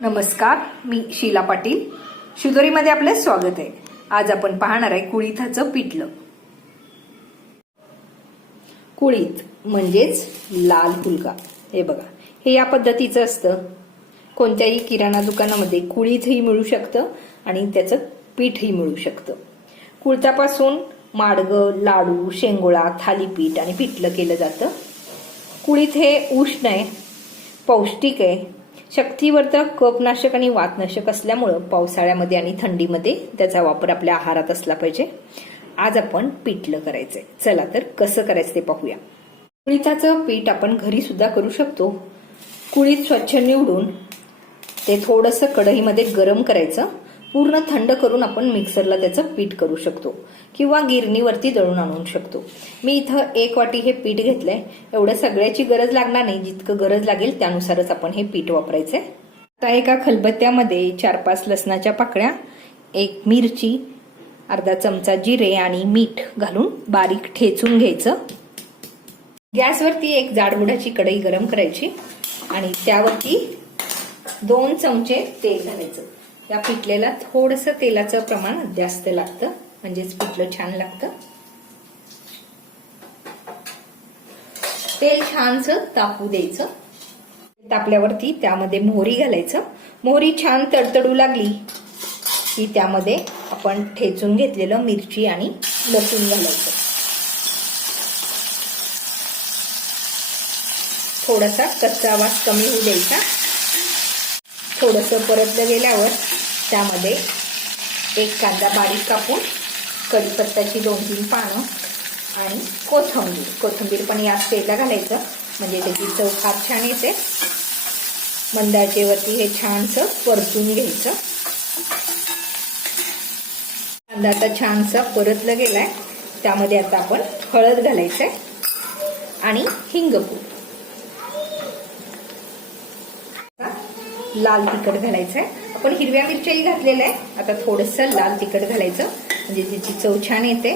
नमस्कार मी शीला पाटील. शिदोरीमध्ये आपलं स्वागत आहे. आज आपण पाहणार आहे कुळीथाचं पिठलं. कुळीथ म्हणजेच लाल फुलका. हे बघा हे या पद्धतीचं असतं. कोणत्याही किराणा दुकानामध्ये कुळीथही मिळू शकतं आणि त्याचं पीठही मिळू शकतं. कुळथापासून माडगं लाडू शेंगोळा थालीपीठ आणि पिठलं केलं जातं. कुळीथ हे उष्ण आहे पौष्टिक आहे शक्तिवर्धक कपनाशक आणि वातनाशक असल्यामुळं पावसाळ्यामध्ये आणि थंडीमध्ये त्याचा वापर आपल्या आहारात असला पाहिजे. आज आपण पिठलं करायचंय. चला तर कसं करायचं ते पाहूया. कुळीथाचं पीठ आपण घरी सुद्धा करू शकतो. कुळीत स्वच्छ निवडून ते थोडंसं कढईमध्ये गरम करायचं. पूर्ण थंड करून आपण मिक्सरला त्याचं पीठ करू शकतो किंवा गिरणीवरती दळून आणू शकतो. मी इथं एक वाटी हे पीठ घेतलंय. एवढं सगळ्याची गरज लागणार नाही. जितकं गरज लागेल त्यानुसारच आपण हे पीठ वापरायचंय. आता एका खलबत्त्यामध्ये चार पाच लसणाच्या पाकळ्या एक मिरची अर्धा चमचा जिरे आणि मीठ घालून बारीक ठेचून घ्यायचं. गॅसवरती एक जाडबुडाची कढई गरम करायची आणि त्यावरती दोन चमचे तेल घालायचं. या पिठलेला थोडंसं तेलाचं प्रमाण जास्त लागतं म्हणजेच पिठलं छान लागतं. तेल छानसं तापू द्यायचं. तापल्यावरती त्यामध्ये मोहरी घालायचं. मोहरी छान तडतडू लागली की त्यामध्ये आपण ठेचून घेतलेलं मिरची आणि लसूण घालायचं. थोडासा कच्चा वास कमी होऊ द्यायचा. थोडंसं परतलं गेल्यावर त्यामध्ये एक कांदा बारीक कापून कढीपत्त्याची दोन तीन पानं आणि कोथिंबीर. कोथिंबीर पण या स्टेजला घालायचं. म्हणजे त्याची चव फार छान येते. मंदाचेवरती हे छानसं परतून घ्यायचं. कांदा आता छानसा परतलं गेलाय. त्यामध्ये आता आपण हळद घालायचंय आणि हिंगपूड लाल तिखट घालायचंय. आपण हिरव्या मिरच्याही घातलेल्या आहे आता थोडंसं लाल तिखट घालायचं. म्हणजे त्याची चव छान येते.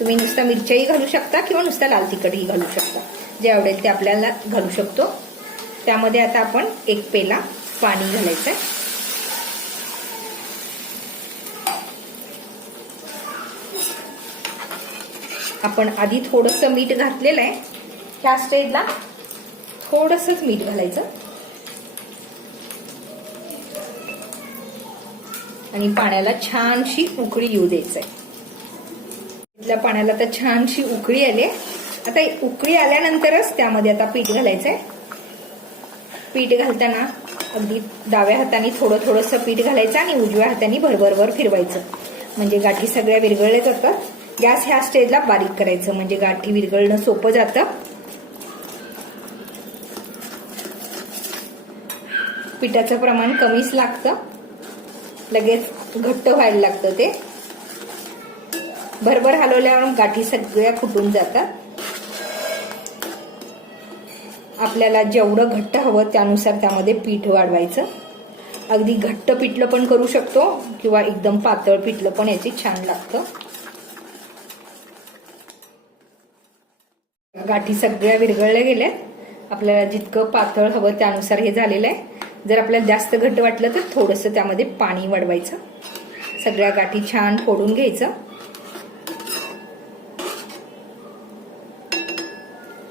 तुम्ही नुसता मिरच्याही घालू शकता किंवा नुसता लाल तिखटही घालू शकता. जे आवडेल ते आपल्याला घालू शकतो. त्यामध्ये आता आपण एक पेला पाणी घालायचं आहे. आपण आधी थोडंसं मीठ घातलेलं आहे. ह्या स्टेजला थोडंसंच मीठ घालायचं. आणि पाण्याला छानशी उकळी येऊ द्यायचंय. इथल्या पाण्याला तर छानशी उकळी आली आता उकळी आल्यानंतरच त्यामध्ये आता पीठ घालायचंय. पीठ घालताना अगदी डाव्या हाताने थोडं थोडंसं पीठ घालायचं आणि उजव्या हाताने भरभरभर फिरवायचं. म्हणजे गाठी सगळ्या विरघळल्या जातात. गॅस ह्या स्टेजला बारीक करायचं. म्हणजे गाठी विरघळणं सोपं जातं. पिठाचं प्रमाण कमीच लागतं. लगेच घट्ट व्हायला लागतं ते. भरभर हलवल्यावर गाठी सगळ्या फुटून जातात. आपल्याला जेवढं घट्ट हवं त्यानुसार त्यामध्ये पीठ वाढवायचं. अगदी घट्ट पिठलं पण करू शकतो किंवा एकदम पातळ पिठलं पण याची छान लागतं. गाठी सगळ्या विरघळल्या गेल्या आपल्याला जितकं पातळ हवं त्यानुसार हे झालेलं आहे. जर आपल्याला जास्त घट्ट वाटलं तर थोडंसं त्यामध्ये पाणी वाढवायचं सगळ्या गाठी छान फोडून घ्यायचं.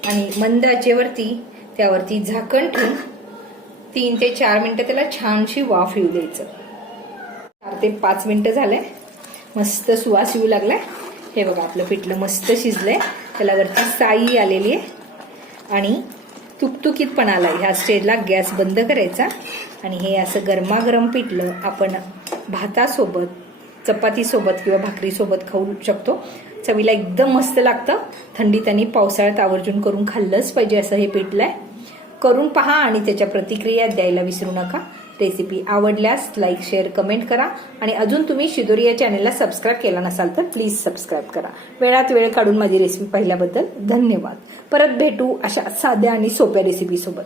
आणि मंद आचेवरती त्यावरती झाकण ठेवून तीन ते चार मिनटं त्याला छानशी वाफ येऊ द्यायचं. चार ते पाच मिनटं झालंय. मस्त सुवास येऊ लागलाय. हे बघा आपलं पिठलं मस्त शिजलंय. त्याला वरती साई आलेली आहे. आणि तुकतुकीतपणाला ह्या स्टेजला गॅस बंद करायचा. आणि हे असं गरमागरम पिठलं आपण भातासोबत चपातीसोबत किंवा भाकरीसोबत खाऊ शकतो. चवीला एकदम मस्त लागतं. थंडीत आणि पावसाळ्यात आवर्जून करून खाल्लंच पाहिजे असं हे पिठलं आहे करून पहा आणि त्याच्या प्रतिक्रिया द्यायला विसरू नका. रेसिपी आवडल्यास लाईक शेअर कमेंट करा. आणि अजून तुम्ही शिदोरी या चॅनलला सबस्क्राईब केला नसाल तर प्लीज सबस्क्राईब करा. वेळात वेळ काढून माझी रेसिपी पाहिल्याबद्दल धन्यवाद. परत भेटू अशा साध्या आणि सोप्या रेसिपीसोबत